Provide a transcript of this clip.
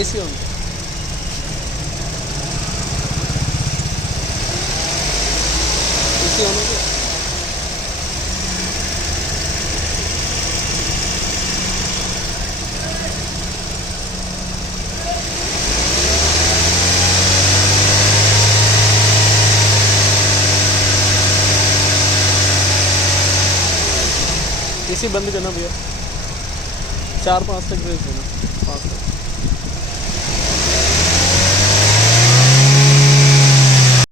AC on, AC on हो गया। AC बंद करना भैया, 4-5 तक भेज देना, 5 तक।